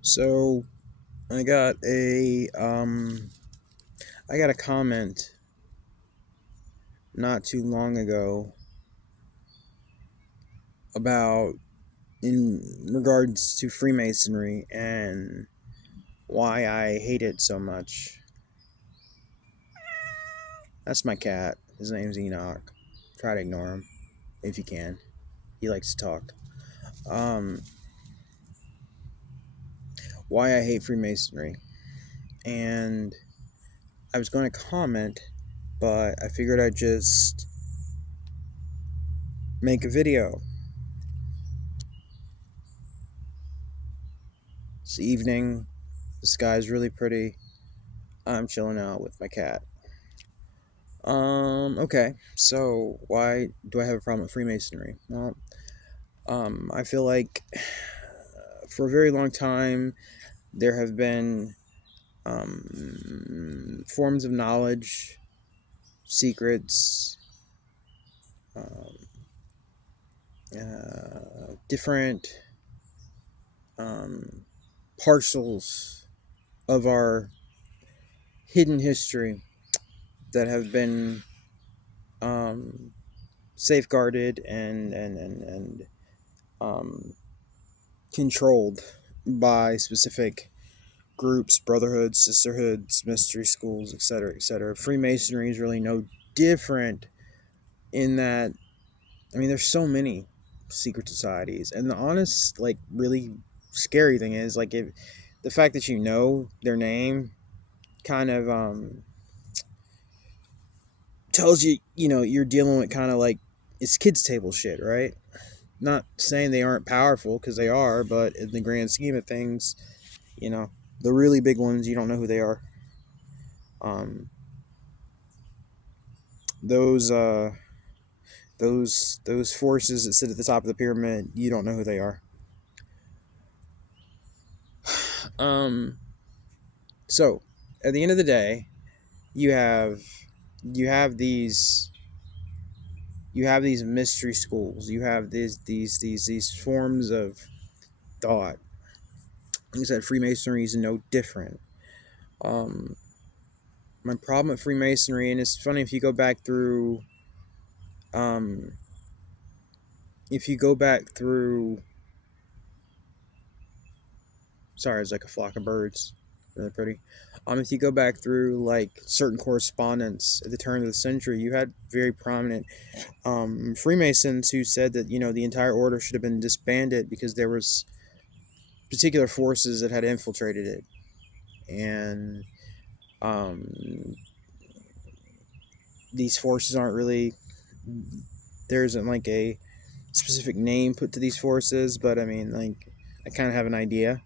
So I got a comment not too long ago about in regards to Freemasonry and why I hate it so much. That's my cat. His name's Enoch. Try to ignore him if you can. He likes to talk. Um, why I hate Freemasonry, and I was going to comment, but I figured I'd just make a video. It's evening. The sky's really pretty. I'm chilling out with my cat. Okay. So why do I have a problem with Freemasonry? Well, I feel like for a very long time there have been forms of knowledge, secrets, um, different um, parcels of our hidden history that have been um, safeguarded and um, controlled by specific groups, brotherhoods, sisterhoods, mystery schools, etc., etc. Freemasonry is really no different in that. I mean, there's so many secret societies, and the honest, like, really scary thing is, like, if the fact that you know their name kind of tells you, you're dealing with kind of like it's kids table shit, right? Not saying they aren't powerful because they are, but in the grand scheme of things, you know, the really big ones, you don't know who they are. Um, those uh, those forces that sit at the top of the pyramid, you don't know who they are. Um, so at the end of the day, you have you have these you have these mystery schools. You have these forms of thought. Like I said, Freemasonry is no different. Um, my problem with Freemasonry, and it's funny if you go back through, um, if you go back through, sorry, it's like a flock of birds, really pretty. If you go back through like certain correspondence at the turn of the century, you had very prominent Freemasons who said that the entire order should have been disbanded because there was particular forces that had infiltrated it, and um, these forces aren't really there isn't like a specific name put to these forces, but I mean, like, I kind of have an idea.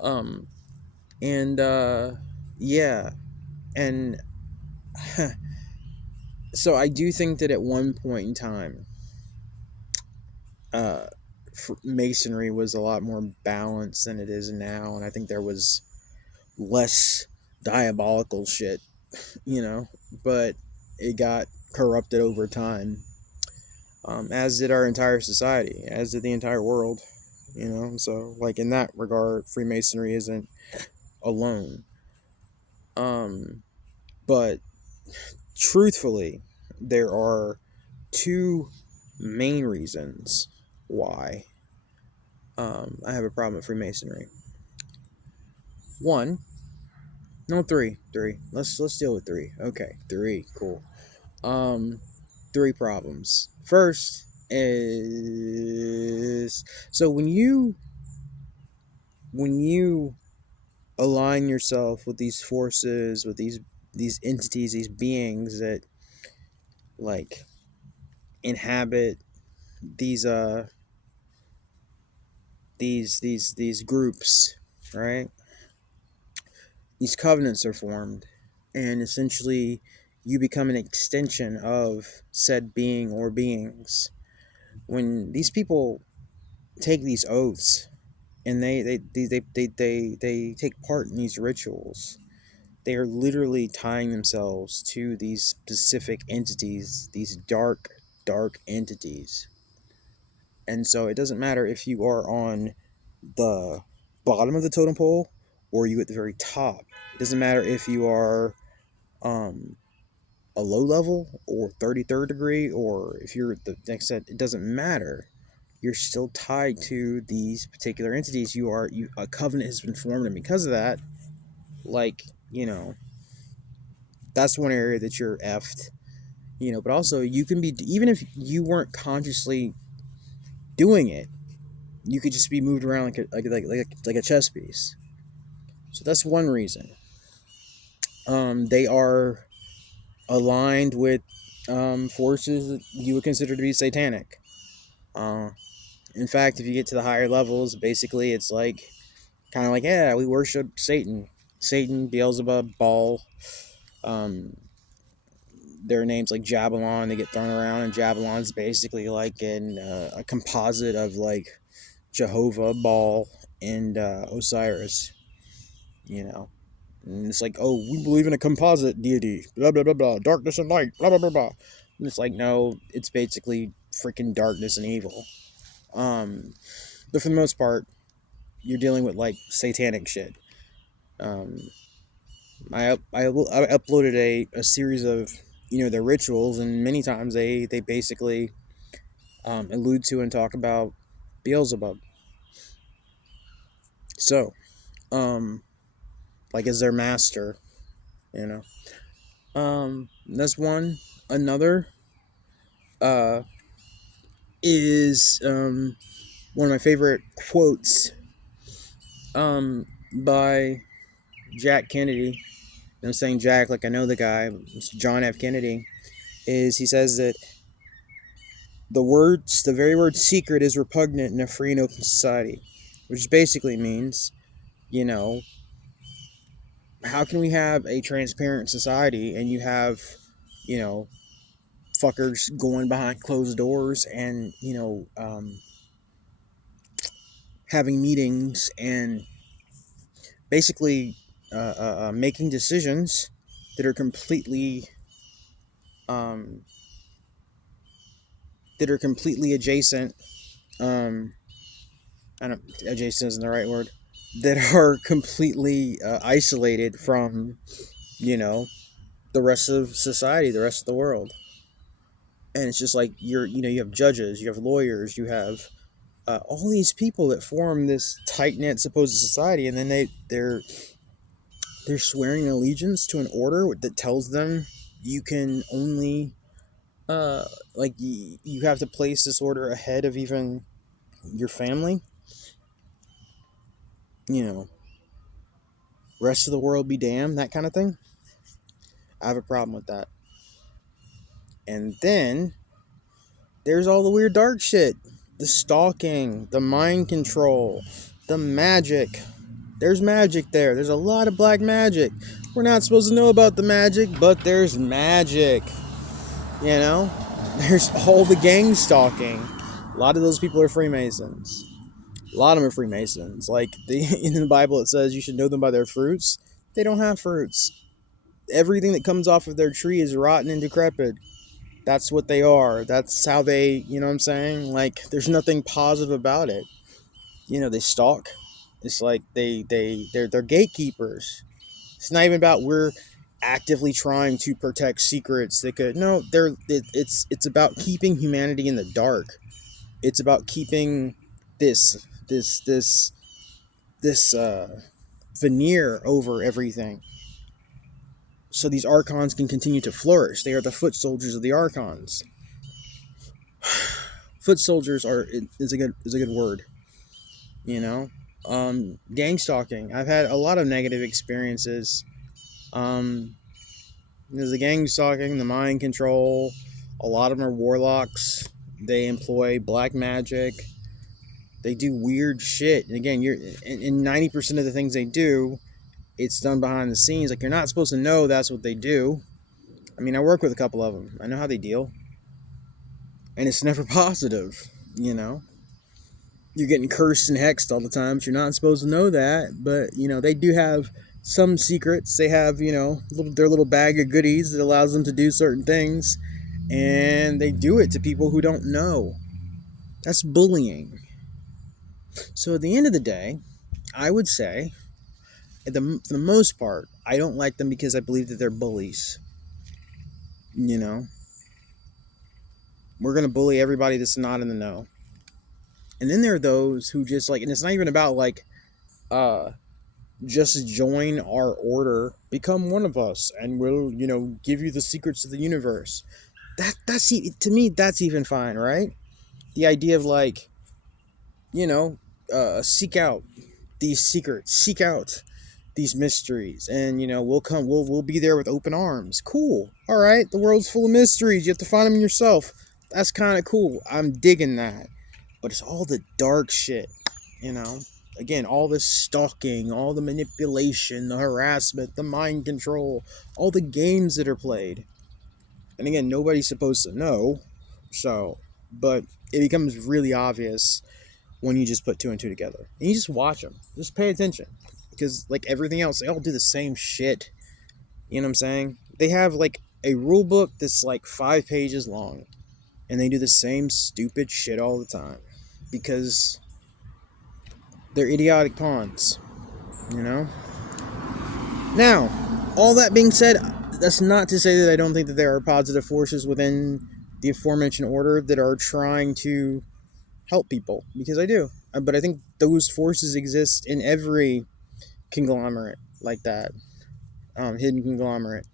Um, and yeah, and so I do think that at one point in time, uh, masonry was a lot more balanced than it is now, and I think there was less diabolical shit, you know, but it got corrupted over time, as did our entire society, as did the entire world, you know. So, like, in that regard, Freemasonry isn't alone. Um, but truthfully, there are two main reasons why I have a problem with Freemasonry. One, no, three. Let's deal with three. Okay, three, cool. Um, three problems. First is, so when you align yourself with these forces, with these entities, these beings that, like, inhabit these these groups, right? These covenants are formed, and essentially you become an extension of said being or beings. When these people take these oaths and they take part in these rituals, they are literally tying themselves to these specific entities, these dark entities. And so it doesn't matter if you are on the bottom of the totem pole or you at the very top. It doesn't matter if you are um, a low level or 33rd degree, or if you're at the next set, it doesn't matter. You're still tied to these particular entities. A covenant has been formed, and because of that, like, that's one area that you're effed. But also you can be, even if you weren't consciously doing it, you could just be moved around like a chess piece. So that's one reason. They are aligned with forces that you would consider to be satanic. In fact, if you get to the higher levels, basically it's like kind of like, yeah, we worship Satan, Beelzebub, Baal. Their names like Jabalon, they get thrown around, and Jabalon's basically like a composite of like Jehovah, Baal, and Osiris. And it's like, oh, we believe in a composite deity, blah blah blah blah, darkness and light, blah blah blah blah. And it's like, no, it's basically freaking darkness and evil. But for the most part, you're dealing with like satanic shit. I uploaded a series of their rituals, and many times they basically allude to and talk about Beelzebub. So, like as their master, you know. That's one. Another is one of my favorite quotes by Jack Kennedy. I'm saying Jack like I know the guy. It's John F. Kennedy. Is he says that the very word secret is repugnant in a free and open society, which basically means, how can we have a transparent society and you have, fuckers going behind closed doors and, having meetings and basically making decisions that are completely adjacent. I don't adjacent isn't the right word. That are completely isolated from, the rest of society, the rest of the world. And it's just like you have judges, you have lawyers, you have all these people that form this tight knit supposed society, and then they're swearing allegiance to an order that tells them you can only you have to place this order ahead of even your family. Rest of the world be damned, that kind of thing. I have a problem with that. And then there's all the weird dark shit. The stalking, the mind control, the magic. There's magic there. There's a lot of black magic. We're not supposed to know about the magic, but there's magic. There's all the gang stalking. A lot of those people are Freemasons. A lot of them are Freemasons. Like, in the Bible it says you should know them by their fruits. They don't have fruits. Everything that comes off of their tree is rotten and decrepit. That's what they are. That's how they, you know what I'm saying? Like, there's nothing positive about it. They stalk. It's like they're gatekeepers. It's not even about we're actively trying to protect secrets that could, no, it's about keeping humanity in the dark. It's about keeping this veneer over everything, so these archons can continue to flourish. They are the foot soldiers of the archons. Foot soldiers is a good word. Gang stalking. I've had a lot of negative experiences. There's the gang stalking, the mind control. A lot of them are warlocks. They employ black magic. They do weird shit. And again, in 90% of the things they do, it's done behind the scenes. Like, you're not supposed to know that's what they do. I mean, I work with a couple of them. I know how they deal. And it's never positive, You're getting cursed and hexed all the time, but you're not supposed to know that. But, they do have some secrets. They have, their little bag of goodies that allows them to do certain things. And they do it to people who don't know. That's bullying. So at the end of the day, I would say, for the most part, I don't like them because I believe that they're bullies. You know, we're gonna bully everybody that's not in the know. And then there are those who just like, and it's not even about like, uh, just join our order, become one of us, and we'll, give you the secrets of the universe. To me, that's even fine, right? The idea of like, you know, seek out these secrets, seek out these mysteries, and we'll be there with open arms. Cool. All right, the world's full of mysteries. You have to find them yourself. That's kind of cool. I'm digging that. But it's all the dark shit, you know. Again, all the stalking, all the manipulation, the harassment, the mind control, all the games that are played. And again, nobody's supposed to know. So, but it becomes really obvious when you just put two and two together. And you just watch them. Just pay attention. Because, like everything else, they all do the same shit. You know what I'm saying? They have, like, a rule book that's, like, 5 pages long. And they do the same stupid shit all the time. Because they're idiotic pawns. You know? Now, all that being said, that's not to say that I don't think that there are positive forces within the aforementioned order that are trying to help people. Because I do. But I think those forces exist in every conglomerate like that, hidden conglomerate.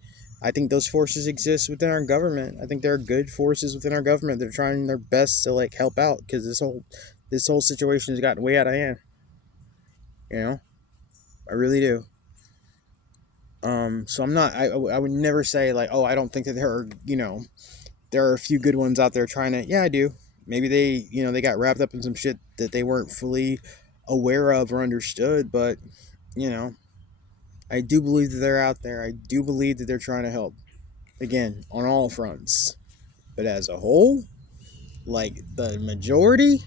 I think those forces exist within our government. I think there are good forces within our government that are trying their best to like help out because this whole situation has gotten way out of hand. You know, I really do. So I'm not. I would never say like, oh, I don't think that there are a few good ones out there trying to. Yeah, I do. Maybe they got wrapped up in some shit that they weren't fully aware of or understood, but you know, I do believe that they're out there. I do believe that they're trying to help. Again, on all fronts. But as a whole, like the majority,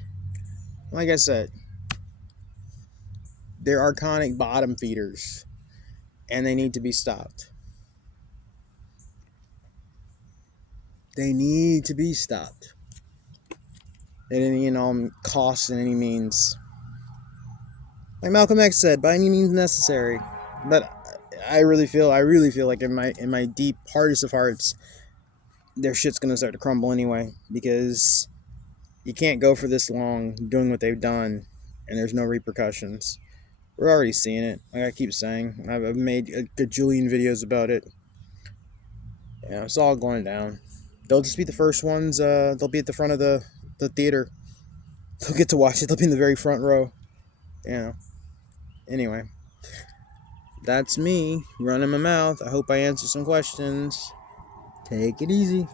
like I said, they're archonic bottom feeders. And they need to be stopped. They need to be stopped. At any and all costs and any means. Like Malcolm X said, by any means necessary. But I really feel like in my deep hardest of hearts, their shit's gonna start to crumble anyway. Because you can't go for this long doing what they've done and there's no repercussions. We're already seeing it. Like I keep saying, I've made a gajillion videos about it. It's all going down. They'll just be the first ones. They'll be at the front of the theater. They'll get to watch it. They'll be in the very front row. Anyway, that's me running my mouth. I hope I answered some questions. Take it easy.